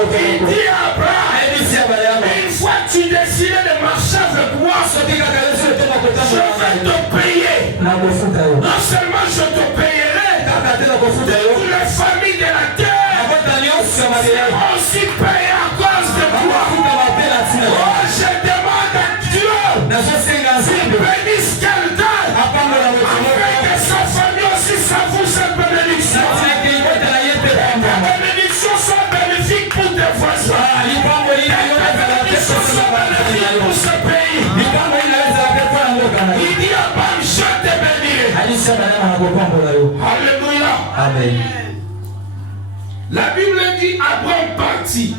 Il dit à Abraham, une fois que tu décides de marcher avec moi, je vais te payer. Non seulement je te payerai, pour les familles de la terre, c'est aussi payé à cause de toi. Oh, je demande à Dieu qu'il bénisse quelqu'un, afin que sa famille aussi savoure cette bénédiction. La bénédiction soit bénéfique pour tes voisins. La bénédiction soit bénéfique pour ce pays. Il dit à Abraham, je te bénirai. Alléluia. Amen. La Bible dit Abraham partit.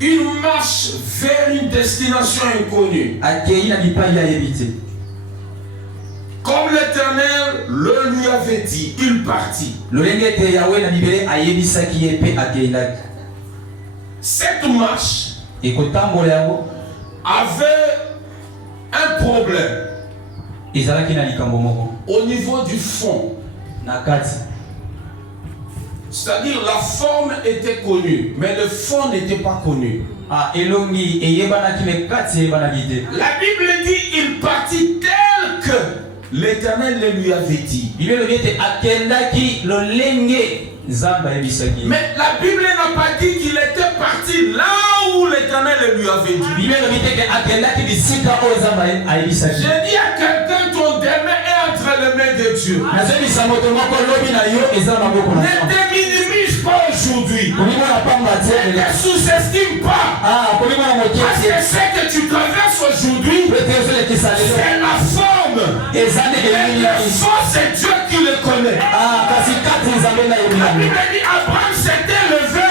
Il marche vers une destination inconnue. Comme l'Éternel le lui avait dit, il partit. Cette marche avait un problème au niveau du fond. C'est-à-dire la forme était connue, mais le fond n'était pas connu. La Bible dit il partit tel que l'Éternel le lui avait dit. Mais la Bible n'a pas dit qu'il était parti là où l'Éternel le lui avait dit. J'ai dit à quelqu'un, ton demain est entre les mains de Dieu. Ne te minimise pas aujourd'hui. Ne te sous-estime pas. Parce que ce que tu traverses aujourd'hui, c'est la forme. Et le fond, c'est Dieu qui le connaît. La Bible dit Abraham s'était levé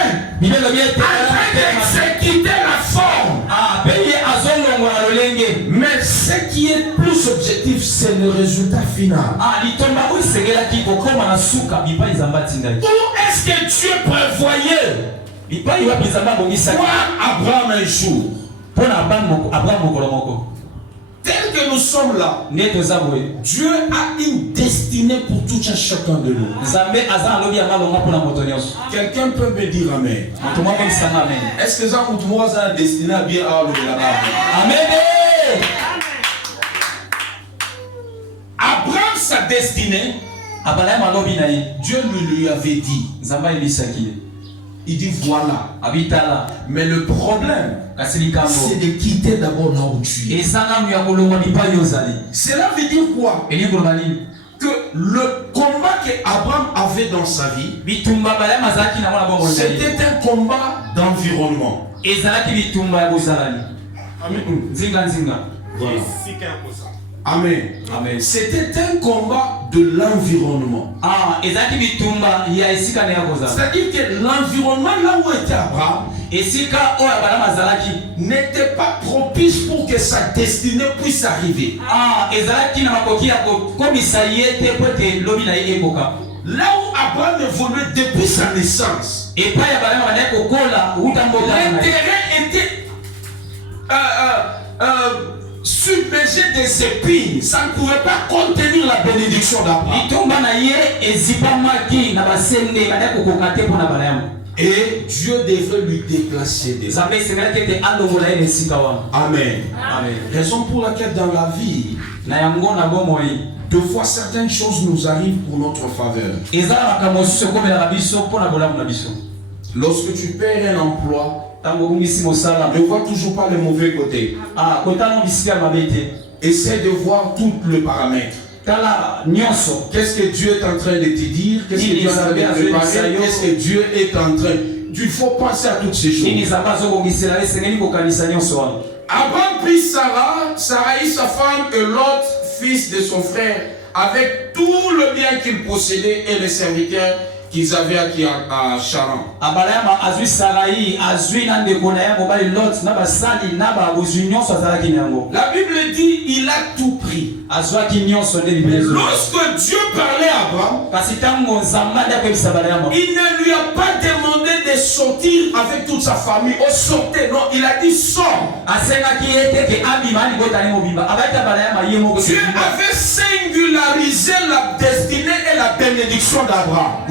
afin d'exécuter la forme. Mais ce qui est plus objectif, c'est le résultat final. Où est-ce que Dieu prévoyait voir Abraham un jour? Tel que nous sommes là, Dieu a une destinée pour tout un chacun de nous. Quelqu'un peut me dire Amen. Est-ce que ça vous a une destinée à bien avoir Amen. Abraham, sa destinée, Dieu lui avait dit. Il dit voilà. Mais le problème, c'est de quitter d'abord là où tu es. Cela veut dire quoi? Que le combat qu'Abraham avait dans sa vie, c'était un combat d'environnement. Amen. Amen. C'était un combat de l'environnement. C'est-à-dire que l'environnement là où était Abraham n'était pas propice pour que sa destinée puisse arriver. Là où Abraham évoluait depuis sa naissance, le terrain était submergé des épines, ça ne pouvait pas contenir la bénédiction d'Abraham. Et Dieu devait lui déplacer des Amen. Amen. Raison pour laquelle dans la vie, deux fois certaines choses nous arrivent pour notre faveur. Lorsque tu perds un emploi, ne vois toujours pas le mauvais côté. Essaie de voir tout le paramètre. Qu'est-ce que Dieu est en train de te dire? Qu'est-ce que Dieu est en train de te préparer? Qu'est-ce que Dieu est en train? Il faut penser à toutes ces choses. Abraham prit Sarah, Sarai sa femme et Lot, fils de son frère, avec tout le bien qu'il possédait et les serviteurs qu'ils avaient acquis à Charan. La Bible dit il a tout pris. Lorsque Dieu parlait à Abraham, il ne lui a pas demandé de sortir avec toute sa famille. Au sortir, non, il a dit sors. Dieu avait singularisé la destinée et la bénédiction d'Abraham.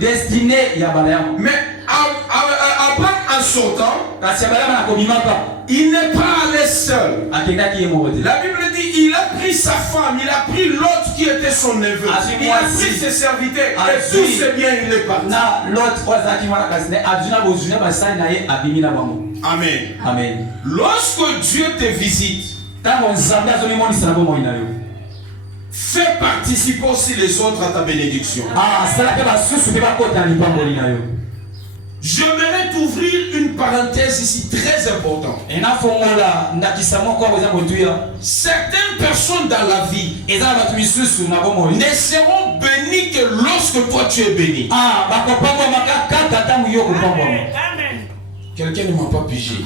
destinée ya Balaam. Mais Abraham en sortant, Kasi Balaam akomimaka. il n'est pas allé seul. Akendaki ye moko te. La Bible dit il a pris sa femme, il a pris l'autre qui était son neveu, il a pris ses serviteurs et tous ses biens il est parti. Na l'autre wazaki mwana kasi ne aduna bozuna basali na ye abimi na bango. Amen. Amen. Lorsque Dieu te visite, fais participer aussi les autres à ta bénédiction. J'aimerais t'ouvrir une parenthèse ici très importante. Certaines personnes dans la vie ne seront bénies que lorsque toi tu es béni. Quelqu'un ne m'a pas pigé.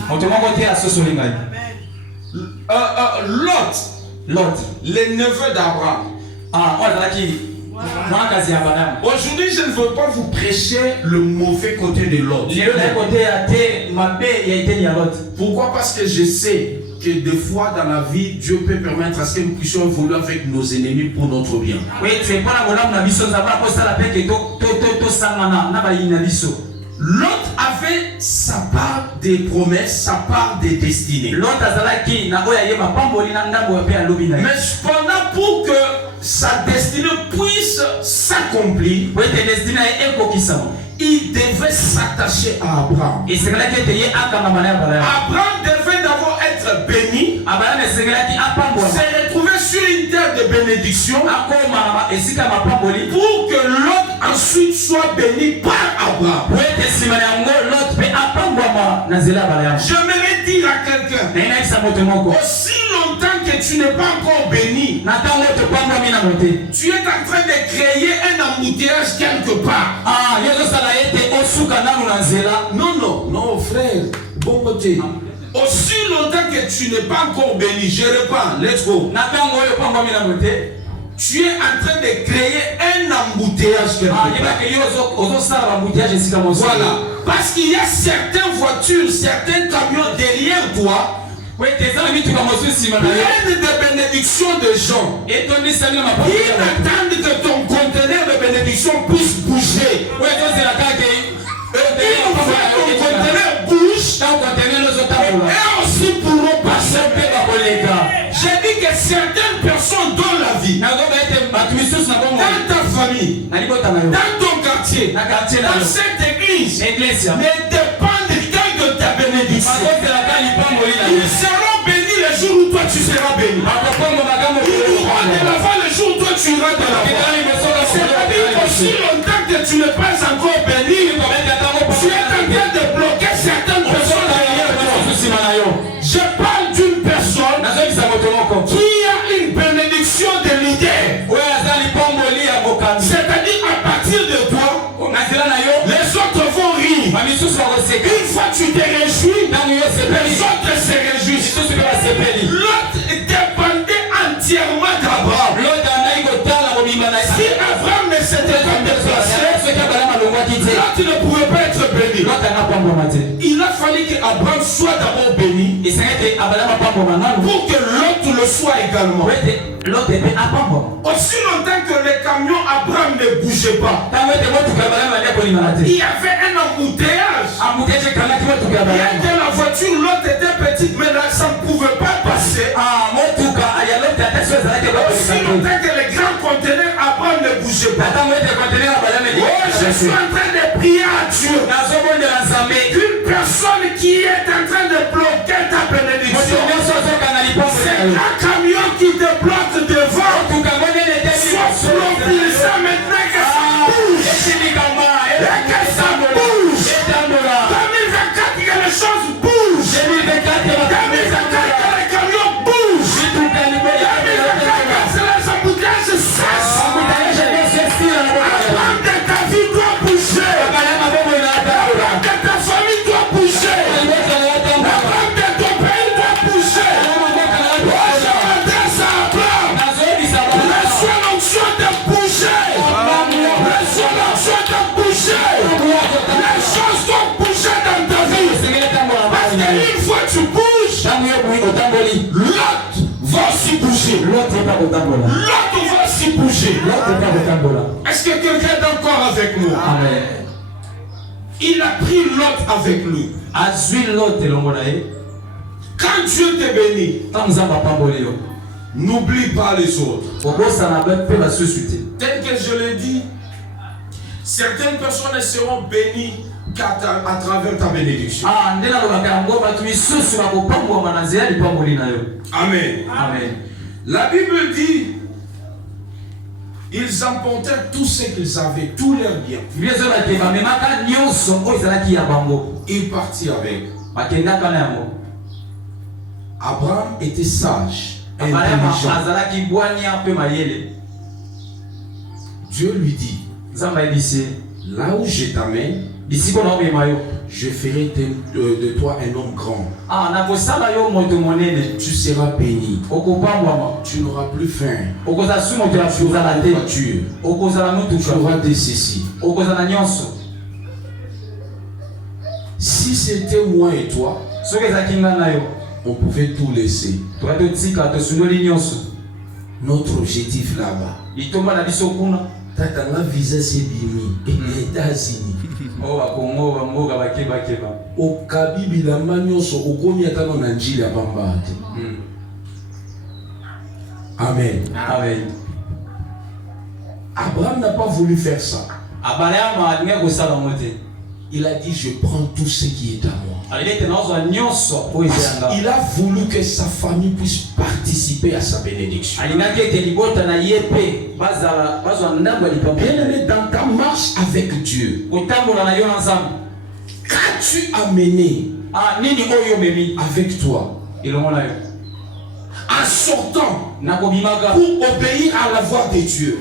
Lot, les neveux d'Abraham. Aujourd'hui, je ne veux pas vous prêcher le mauvais côté de Lot. Pourquoi? Parce que je sais que des fois dans la vie, Dieu peut permettre à ce que nous puissions évoluer avec nos ennemis pour notre bien. Lot avait sa part des promesses, sa part des destinées. Mais cependant, pour que sa destinée puisse s'accomplir, il devait s'attacher à Abraham. Abraham devait d'abord être béni, se retrouver sur une terre de bénédiction, pour que l'autre ensuite soit béni par Abraham. J'aimerais dire à quelqu'un, aussi longtemps que tu n'es pas encore béni, tu es en train de créer un embouteillage quelque part. Non, frère, bon côté. Aussi longtemps que tu n'es pas encore béni, je reprends, let's go. Tu es en train de créer un embouteillage quelque part. Voilà, parce qu'il y a certaines voitures, certains camions derrière toi, pleines de bénédictions de gens. Ils attendent que ton conteneur de bénédiction puisse bouger. Ton conteneur bouge et aussi pourront passer. J'ai dit que certaines personnes dans la vie, dans ta famille, dans ton quartier, dans cette église, ne dépendent que de ta bénédiction. Ils seront bénis le jour où toi tu seras béni. Ils iront de l'avant le jour où toi tu iras de l'avant. C'est-à-dire aussi longtemps que tu n'es pas encore béni, tu es en train de bloquer certaines personnes derrière toi. Je parle d'une personne qui a une bénédiction de l'idée. C'est-à-dire à partir de toi, les autres vont rire. Une fois tu te réjouis, les autres se réjouissent. L'autre dépendait entièrement d'Abraham. Si Abraham ne s'était pas déplacé, l'autre ne pouvait pas être béni. Il a fallu qu'Abraham soit d'abord béni pour que l'autre le soit également. Aussi longtemps que les camions Abraham ne bougeaient pas, il y avait un embouteillage. La voiture, l'autre était petite, mais là, ça ne pouvait pas passer. Aussi longtemps que les grands conteneurs Abraham ne bougeaient pas. Je suis en train de prier à Dieu. Une personne qui est en train de bloquer ta bénédiction, c'est un camion qui te bloque devant. Sois propulsé maintenant que ça bouge. Et que ça bouge. 2024, que les choses bougent. 2024, que les camions bougent. 2024, que les embouteillages cessent. Abraham de ta vie doit bouger. Abraham de ta famille doit bouger. Abraham de ton pays doit bouger. Je m'adresse à Abraham. Reçois l'onction de bouger. Reçois l'onction de bouger. Les choses doivent bouger dans ta vie. Parce qu'une fois tu bouges, l'autre va aussi bouger. L'autre va aussi parti bouger. Est-ce que quelqu'un est encore avec moi? Amen. Il a pris Lot avec lui. Quand Dieu te bénit, n'oublie pas les autres. Tel que je l'ai dit, certaines personnes seront bénies à travers ta bénédiction. Amen. Amen. La Bible dit, ils emportèrent tout ce qu'ils avaient, tous leurs biens. Ils partirent avec. Abraham était sage, intelligent. Dieu lui dit, là où je t'amène, je ferai de toi un homme grand. Tu seras béni. Tu n'auras plus faim. Tu auras des voitures. Tu auras des ceci. Si c'était moi et toi, on pouvait tout laisser. Notre objectif là-bas. Tatanga visa sebimi États-Unis. Okabi bilamba nyonso okomi atano na njili ya pamba. Amen. Amen. Abraham n'a pas voulu faire ça. Il a dit je prends tout ce qui est à moi. Il a voulu que sa famille puisse participer à sa bénédiction. Bien-aimé, dans ta marche avec Dieu, qu'as-tu amené avec toi en sortant pour obéir à la voix de Dieu?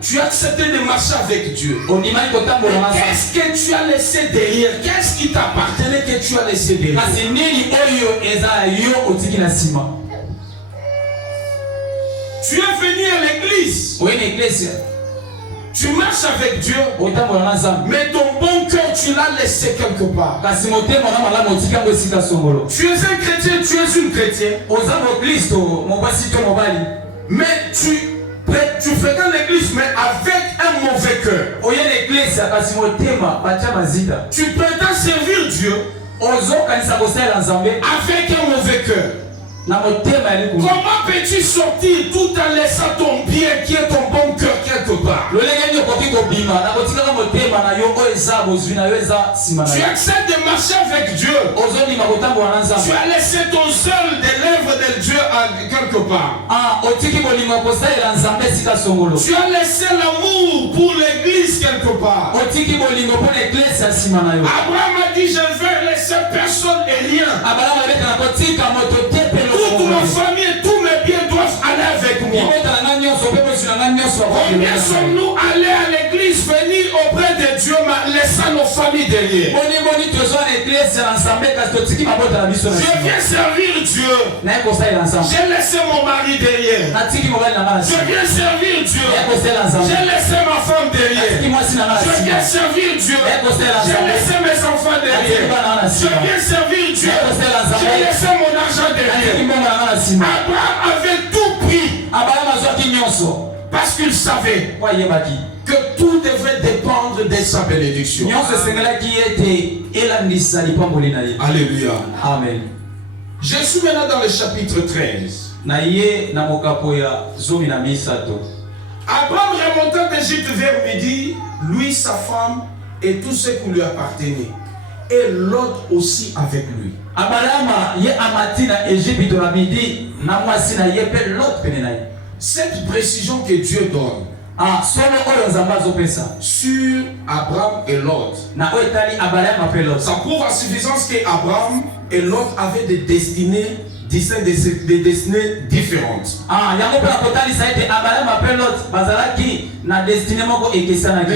Tu as accepté de marcher avec Dieu. Qu'est-ce que tu as laissé derrière? Qu'est-ce qui t'appartenait que tu as laissé derrière? Tu es venu à l'église. Tu marches avec Dieu, mais ton bon cœur, tu l'as laissé quelque part. Tu es un chrétien, tu es une chrétienne. Mais tu fréquentes l'église, mais avec un mauvais cœur. Tu prétends servir Dieu avec un mauvais cœur. Comment peux-tu sortir tout en laissant ton bien qui est ton bon cœur quelque part? Tu acceptes de marcher avec Dieu. Tu as laissé ton seul des lèvres de Dieu quelque part. Tu as laissé l'amour pour l'église quelque part. Abraham a dit je vais laisser personne et rien. Toute ma famille et tous mes biens doivent aller avec moi. Combien sommes-nous allés à l'église, venir auprès de Dieu, laissant nos familles derrière? Je viens servir Dieu. J'ai laissé mon mari derrière. Je viens servir Dieu. J'ai laissé ma femme derrière. Je viens servir Dieu. J'ai laissé mes enfants derrière. Je viens servir Dieu. J'ai laissé mon argent derrière. Abraham avait tout pris parce qu'il savait que tout devait dépendre de sa bénédiction. Alléluia. Amen. Je suis maintenant dans le chapitre 13. Abraham remonta d'Égypte vers midi, lui, sa femme et tout ce qui lui appartenait. Et Lot aussi avec lui. Cette précision que Dieu donne sur Abraham et Lot, ça prouve à suffisance qu'Abraham et Lot avaient des destinées distinctes, des destinées différentes.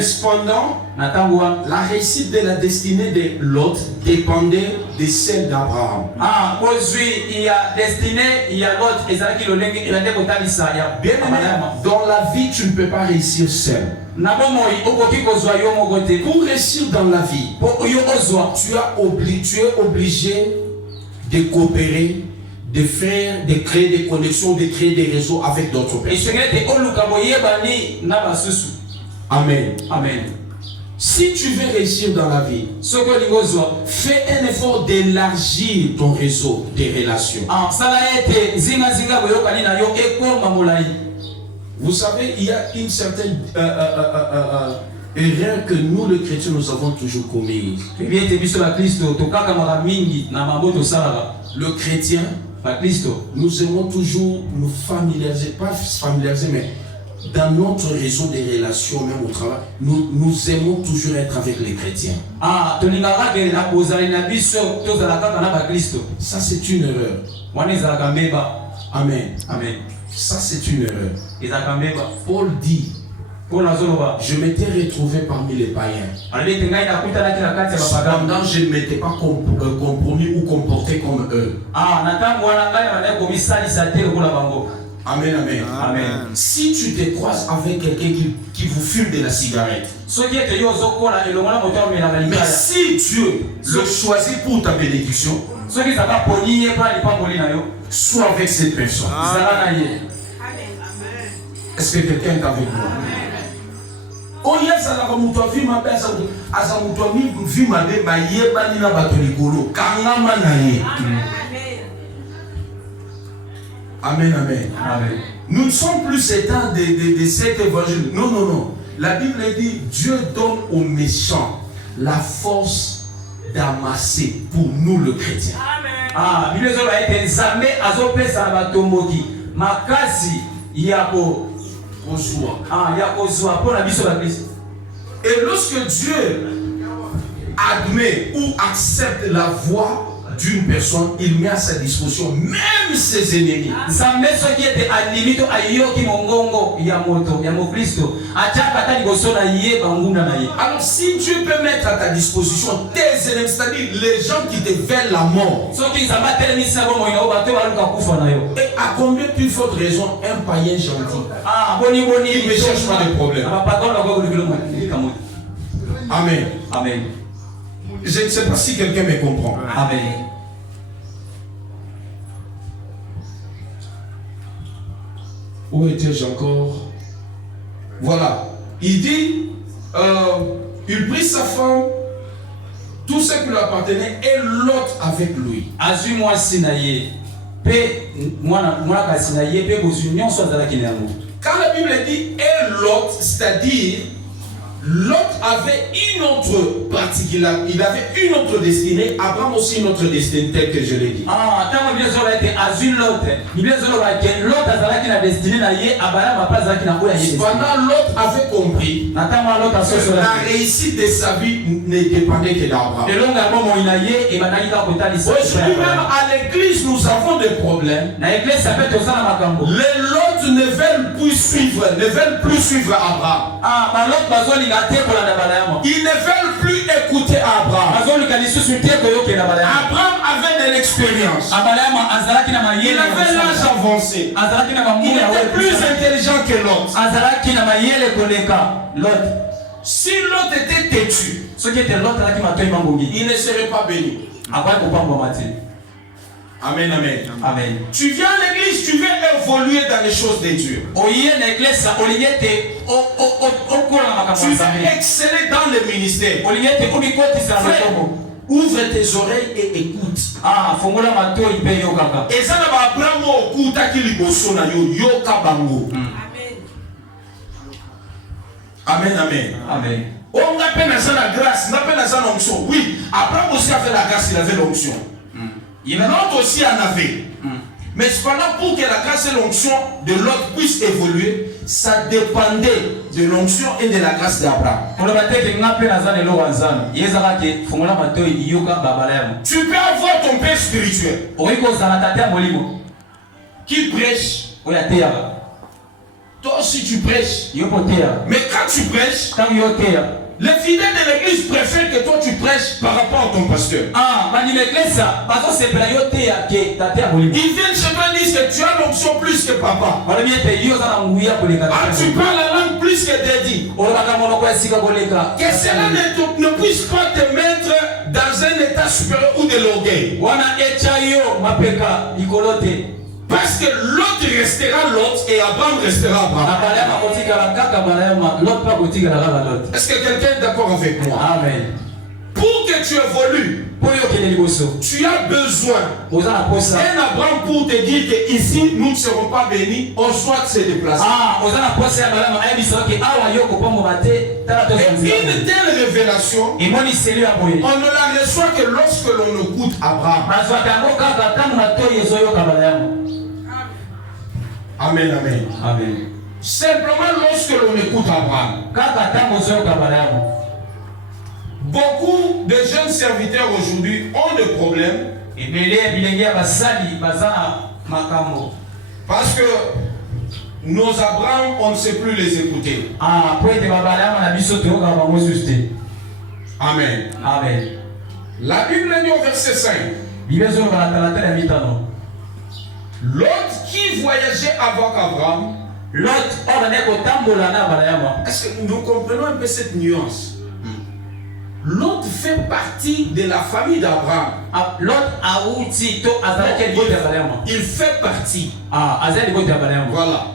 Cependant, la réussite de la destinée de Lot dépendait de celle d'Abraham. Bien aimé, dans la vie, tu ne peux pas réussir seul. Pour réussir dans la vie, tu es obligé de coopérer, de faire, de créer des connexions, de créer des réseaux avec d'autres personnes. Amen. Amen. Si tu veux réussir dans la vie, fais un effort d'élargir ton réseau des relations. Vous savez, il y a une certaine erreur que nous, les chrétiens, nous avons toujours commise. Le chrétien, nous aimons toujours nous familiariser, pas familiariser, mais dans notre réseau des relations, même au travail, nous aimons toujours être avec les chrétiens. Ça, c'est une erreur. Amen. Amen. Ça, c'est une erreur. Paul dit, je m'étais retrouvé parmi les païens. Cependant, je ne m'étais pas compromis ou comporté comme eux. Amen, amen. Amen. Si tu te croises avec quelqu'un qui vous fume de la cigarette, mais si Dieu le choisit pour ta bénédiction, sois avec cette personne. Est-ce que quelqu'un est avec moi? Amen, amen. Amen. Nous ne sommes plus ces temps de cet évangile. Non, non, non. La Bible dit, Dieu donne aux méchants la force d'amasser pour nous le chrétien. Ah, Bible a été examiné à Zopesa Batombogi. Makasi Yako. Et lorsque Dieu admet ou accepte la voix d'une personne, il met à sa disposition même ses ennemis. Alors si Dieu peut mettre à ta disposition tes ennemis, c'est-à-dire les gens qui te veulent la mort, et à combien plus forte raison un païen gentil, il ne cherche pas de problème. Amen. Amen. Je ne sais pas si quelqu'un me comprend. Amen. Où étais-je encore? Voilà. Il dit, il prit sa femme, tout ce qui lui appartenait, et Lot avec lui. Quand la Bible dit et Lot, c'est-à-dire Lot avait une autre particularité, il avait une autre destinée, Abraham aussi une autre destinée, telle que je l'ai dit. Cependant, Lot avait compris que la réussite de sa vie ne dépendait que d'Abraham. Aujourd'hui même à l'église, nous avons des problèmes. Les Lot ne veulent plus suivre Abraham. Ils ne veulent plus écouter Abraham. Abraham avait de l'expérience. Il avait l'âge avancé. Il était plus intelligent que Lot. Si Lot était têtu, il ne serait pas béni. Amen, amen. Amen. Tu viens à l'église, tu veux évoluer dans les choses de Dieu. Tu veux exceller dans le ministère. Ouvre tes oreilles et écoute. Et ça va Amen, amen. Amen. On appelle la grâce, on appelle la onction. Oui, Abraham aussi avait la grâce, il avait l'onction. L'autre aussi en avait. Mais cependant, pour que la grâce et l'onction de l'autre puissent évoluer, ça dépendait de l'onction et de la grâce d'Abraham. Tu peux avoir ton père spirituel qui prêche. Toi aussi tu prêches. Mais quand tu prêches, Les fidèles de l'église préfèrent que toi tu prêches par rapport à ton pasteur. Ils viennent chez toi et disent que tu as l'onction plus que papa. Tu parles la langue plus que Daddy. Que cela ne puisse pas te mettre dans un état supérieur ou de l'orgueil. Parce que l'autre restera l'autre et Abraham restera Abraham. Est-ce que quelqu'un est d'accord avec moi? Amen. Pour que tu évolues, tu as besoin d'un Abraham pour te dire que ici nous ne serons pas bénis, on soit se déplacer. Et une telle révélation, on ne la reçoit que lorsque l'on écoute Abraham. Amen, amen. Amen. Simplement lorsque l'on écoute Abraham. Beaucoup de jeunes serviteurs aujourd'hui ont des problèmes. Parce que nos Abraham, on ne sait plus les écouter. Amen. Amen. La Bible dit au verset 5. L'autre qui voyageait avec Abraham. Est-ce que nous comprenons un peu cette nuance? L'autre fait partie de la famille d'Abraham. Il fait partie. Voilà.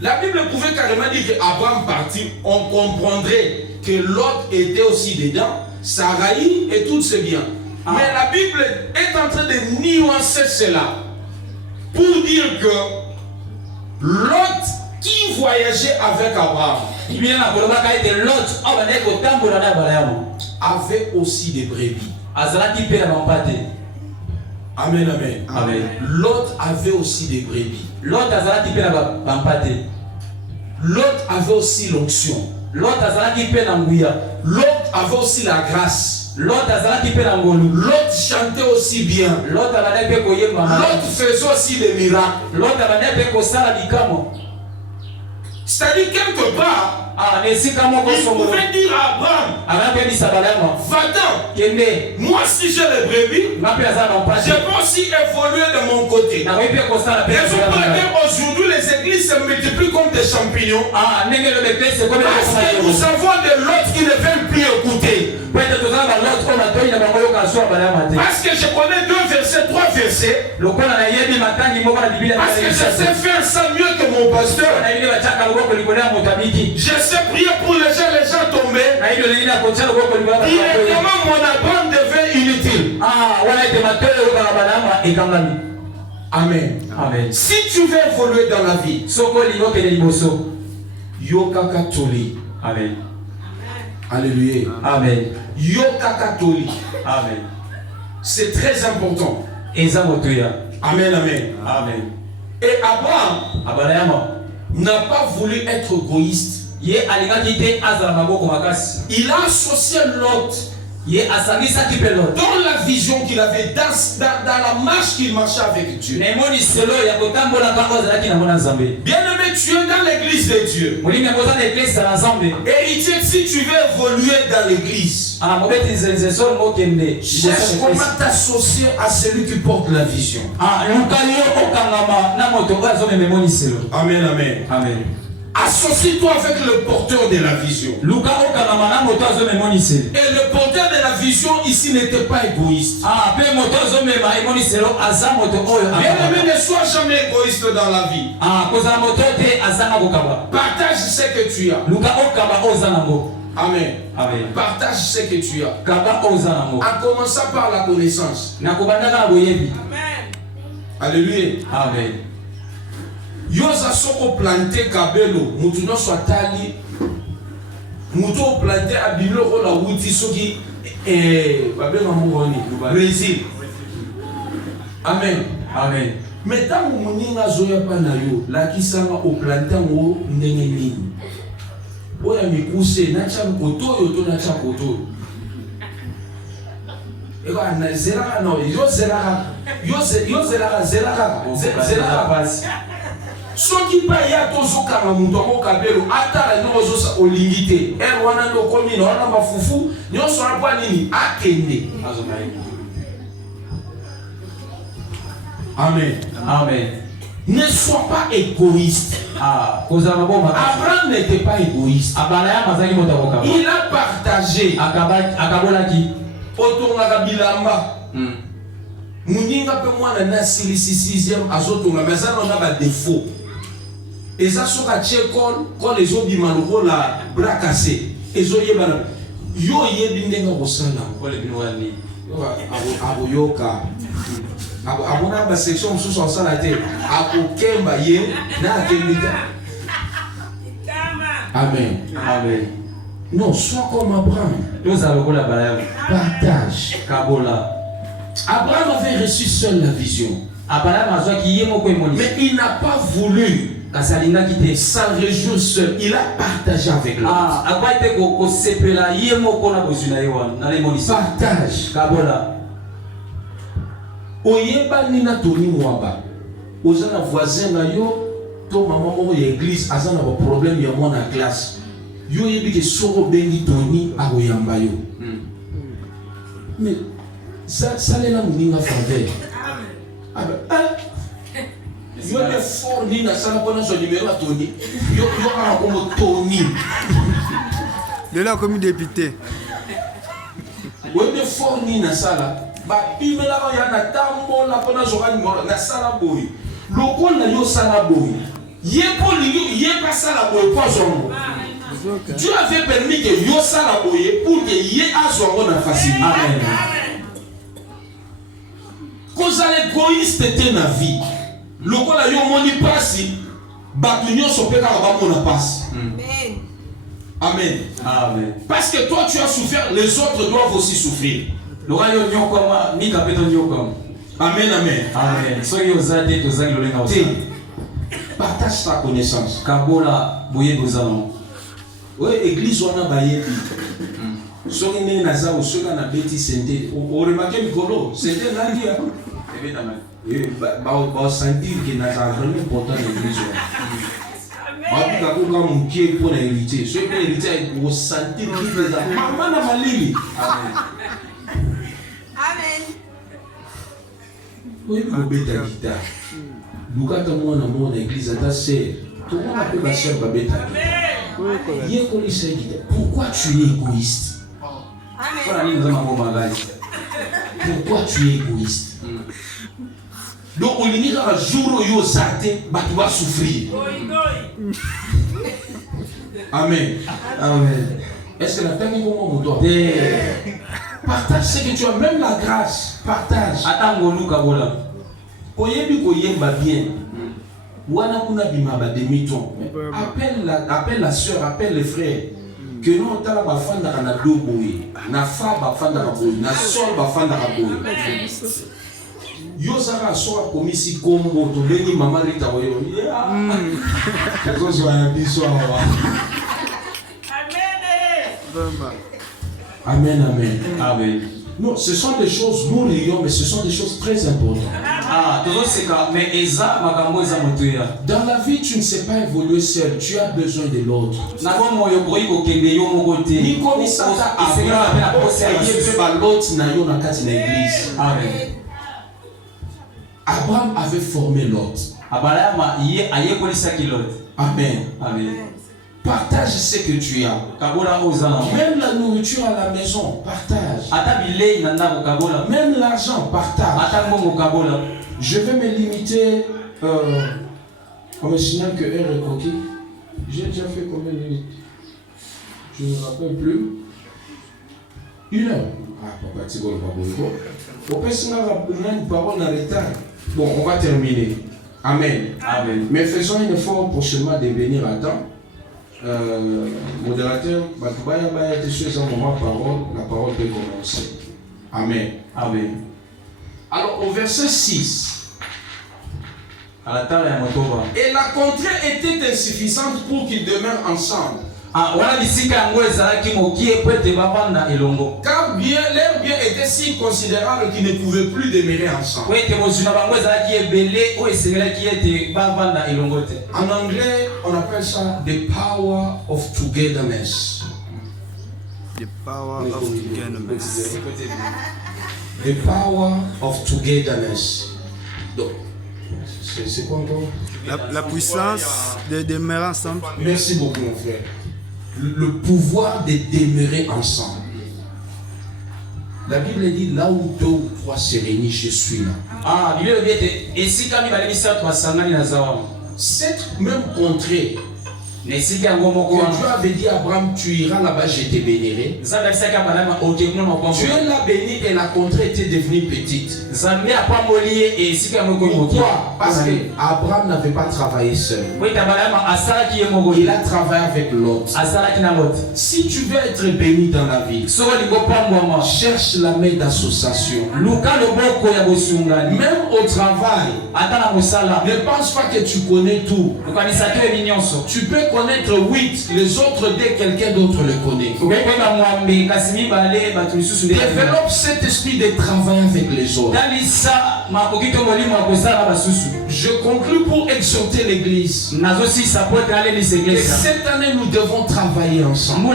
La Bible pouvait carrément dire qu'Abraham partit. On comprendrait que l'autre était aussi dedans. Saraï et tout c'est bien. Mais la Bible est en train de nuancer cela. Pour dire que l'autre qui voyageait avec Abraham avait aussi des brebis. Amen, amen. Amen. L'autre avait aussi des brebis. L'autre avait aussi l'onction. L'autre avait aussi la grâce. L'autre chantait aussi bien. L'autre faisait aussi des miracles. C'est-à-dire quelque part, il pouvait dire à Abraham, va-t'en, moi si j'ai les brebis, je peux aussi évoluer de mon côté. Raison pour laquelle aujourd'hui les églises se multiplient comme des champignons. Parce que nous avons de l'autre qui ne veulent plus écouter. Parce que je connais 2 versets, 3 versets. Parce que je sais faire ça mieux que mon pasteur. Je sais prier pour les gens tombés. Directement mon Abraham devait inutile. Amen. Amen. Si tu veux évoluer dans la vie, Yokakatoli. Amen. Alléluia. Amen. Yokakatoli. Amen. C'est très important. Amen, amen. Amen. Et Abraham n'a pas voulu être égoïste. Il a associé l'autre dans la vision qu'il avait, dans la marche qu'il marchait avec Dieu. Bien aimé, tu es dans l'église de Dieu. Héritier, si tu veux évoluer dans l'église, cherche comment t'associer à celui qui porte la vision. Amen, amen. Amen. Associe-toi avec le porteur de la vision. Et le porteur de la vision ici n'était pas égoïste. Bien-aimé, ne sois jamais égoïste dans la vie. Partage ce que tu as. Amen. Amen. Partage ce que tu as. En commençant par la connaissance. Amen. Alléluia. Amen. Yosa soko planté kabelo mutu no swatali mutu planté abilo ko la wuti soki babema mongoni Brésil. Amen. Amen. Mais tant que moninga zoya pa na yo la kisanga o planté ngo ndenge nini oya mikuse na cha koto yo to na cha koto eko na zera no yo zera basi soki pa ya tozokanga mutu akokabelo atala ndenge ozosa olingi te ere wana nde okomi na wana mafufu nyonso wana mpo nini akende amen Amen. ne sois pas égoïste. Abraham n'était pas égoïste. Il a partagé otongaka bilamba muninga pe mwana na silisi 6e azotonga mais ça on a ba défaut eza soka chekol ko les obima lokola bras cassé ezoyeba yo yebi ndenga kosala ko le binwani aboyoka abona ba section mususu osala te akokemba ye na akembika. Amen. Amen. Non, sois comme Abraham. Partage. Abraham avait reçu seul la vision. Mais il n'a pas voulu s'en réjouir seul. Il a partagé avec l'autre. Partage. Oyeba nina toni mwaba. Ozana voisin na yo. To maman moko ya église azana ba problème ya mwana classe. Yo yebi ke soro bengi toni akoyamba yo. Mais ça les la muninga faveur. Yo de fort ni na sala bona so numéro Tony. Yo a comme Tony. De là comme député. Yo de fort ni na sala ba pimela ko ya na tambo la bona so numéro na sala boy. Loko na yo sala boy. Dieu avait permis que yo sala boye pour que ye azongo na facilité. Amen. Cause l'égoïste était na vie. Lokola yo moni pasi, batu nyonso pe ka ba mona pasi. Amen. Amen. Parce que toi tu as souffert, les autres doivent aussi souffrir. Amen, amen. Amen. Soki ozate tozangi lolenga osala. Partage ta connaissance. Kabola boye bozano. Oui, église wana bayebi. Soki ndenge naza osoka na beti sente. O remarquer mikolo, sente nani ya? Évidemment. Ba sentir que naza vraiment important l'église wana. Ba bika ko ka mukie pour na hériter. Soki na hériter o sentir que naza mama na malili. Amen. Amen. Oui, ko beta guitare. Lukata mwana mwana église ata sœur. Tout le monde peut ma sœur ba beta. Pourquoi tu es égoïste? Pourquoi tu es égoïste? Donc on lit un jour où yo sate, bah tu vas souffrir. Amen. Amen. Est-ce que la terre est bon pour toi? Partage ce que tu as, même la grâce. Partage. Attends, oyebi koyemba bien. Wana kuna bimaba demi-ton. Appelle la sœur, appelle les frères. Que non tala bafanda kana doboye. Na fa bafanda kaboye, na sol bafanda kaboye. Yo saka so komisi kombo to beni mama Rita oyo. Kozo ya biso awa. Amen. Amen. Amen. Non, ce sont des choses, nous rions, mais ce sont des choses très importantes. Dans la vie, tu ne sais pas évoluer seul, tu as besoin de l'autre. Abraham avait formé l'autre. Amen. Amen. Partage ce que tu as. Même la nourriture à la maison, partage. Même l'argent, partage. Je vais me limiter. On me signale que R est coquille. J'ai déjà fait combien de minutes? Je ne me rappelle plus. 1 heure. Ah, papa, tu vois, on peut se une parole en retard. Bon, on va terminer. Amen. Amen. Mais faisons un effort prochainement de venir à temps. Modérateur, la parole peut commencer. Amen. Amen. Alors au verset 6. Et la contrée était insuffisante pour qu'ils demeurent ensemble. Car leur bien était si considérable qu'ils ne pouvaient plus demeurer ensemble. En anglais, on appelle ça the power of togetherness. The power of togetherness. The power of togetherness. Donc, c'est quoi encore? La puissance de demeurer ensemble. Merci beaucoup, mon frère. Le pouvoir de demeurer ensemble. La Bible dit là où deux ou trois se réunissent, je suis là. Cette même contrée que Dieu avait dit à Abraham, tu iras là-bas, je te bénirai. Dieu l'a béni et la contrée était devenue petite. Pourquoi? Parce qu'Abraham n'avait pas travaillé seul. Il a travaillé avec l'autre. Si tu veux être béni dans la vie, cherche la main d'association. Même au travail, ne pense pas que tu connais tout. Tu peux connaître 8, les autres dès quelqu'un d'autre le connaît. Développe cet esprit de travail avec les autres. Je conclue pour exhorter l'église. Et cette année, nous devons travailler ensemble pour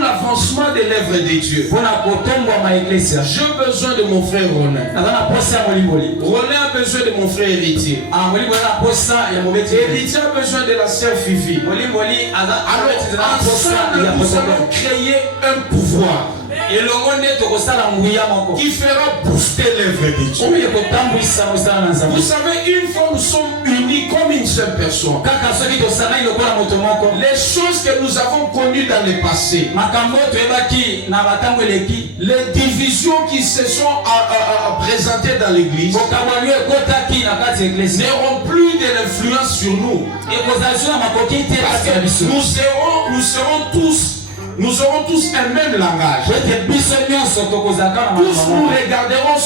l'avancement de l'œuvre de Dieu. J'ai besoin de mon frère Ronan. Ronan a besoin de mon frère Héritier. Héritier a besoin de la sœur Fifi. Alors, ensemble, nous allons créer un pouvoir qui fera booster l'œuvre de Dieu. Vous savez, une fois nous sommes unis comme une seule personne. Les choses que nous avons connues dans le passé, les divisions qui se sont présentées dans l'église n'auront plus de l'influence sur nous. Parce que nous aurons tous un même langage. Tous nous regarderons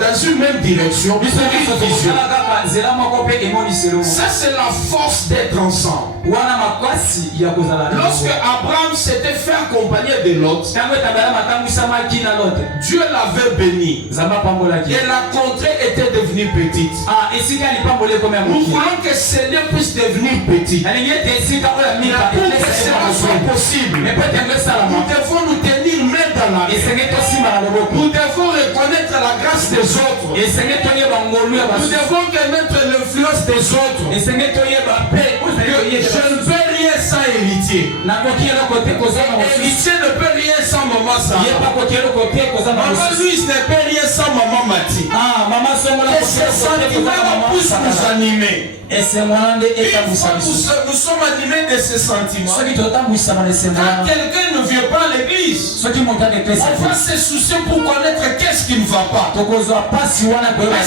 dans une même direction. Ça, c'est la force d'être ensemble. Lorsque Abraham s'était fait accompagner de Lot, Dieu l'avait béni. Et la contrée était devenue petite. Nous voulons que Seigneur puisse devenir petit. Mais pour que cela soit possible, nous devons nous tenir main dans la main. Nous devons reconnaître la grâce des autres. Nous devons connaître l'influence des autres. Je ne peux rien sans héritier. Héritier ne peut rien sans maman Sarah. Maman Louise ne peut rien sans maman Mati. Et ces sentiments poussent nous animer. Une fois nous sommes animés de ces sentiments. Quand quelqu'un ne vient pas à l'église, on va se soucier pour connaître qu'est-ce qui ne va pas. Parce que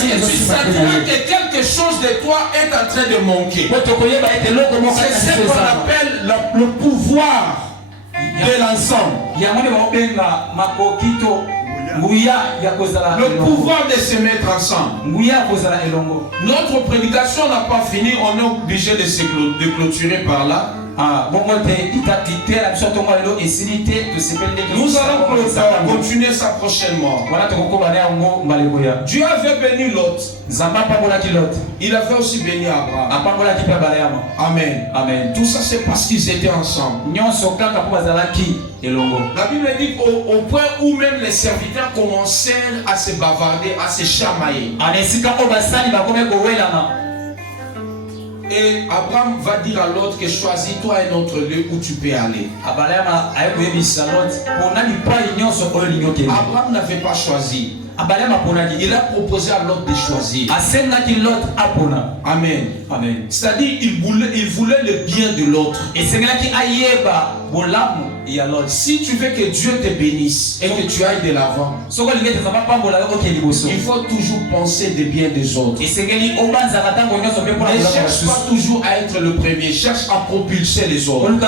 tu sentiras que quelque chose de toi est en train de manquer. C'est ce qu'on appelle le pouvoir de l'ensemble. Le pouvoir de se mettre ensemble. Notre prédication n'a pas fini, on est obligé de clôturer par là. Nous allons continuer ça prochainement. Dieu avait béni Lot. Il avait aussi béni Abraham. Amen. Amen. Tout ça c'est parce qu'ils étaient ensemble. La Bible dit au point où même les serviteurs commencèrent à se bavarder, à se chamailler. Et Abraham va dire à l'autre que choisis-toi un autre lieu où tu peux aller. Abraham n'avait pas choisi. Il a proposé à l'autre de choisir. Amen. Amen. C'est-à-dire il voulait le bien de l'autre. Si tu veux que Dieu te bénisse et que tu ailles de l'avant, il faut toujours penser des biens des autres. Ne cherche pas toujours à être le premier, cherche à propulser les autres. Ne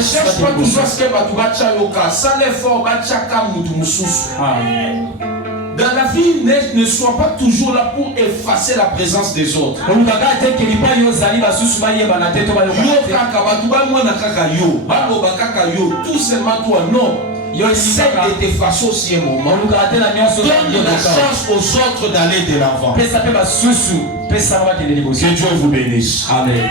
cherche pas toujours ce que tu vas faire. Ça l'effort, dans la vie, ne sois pas toujours là pour effacer la présence des autres. Tout seulement toi, non. Essaie de t'effacer aussi un moment. Donne la chance aux autres d'aller de l'avant. Que Dieu vous bénisse. Amen.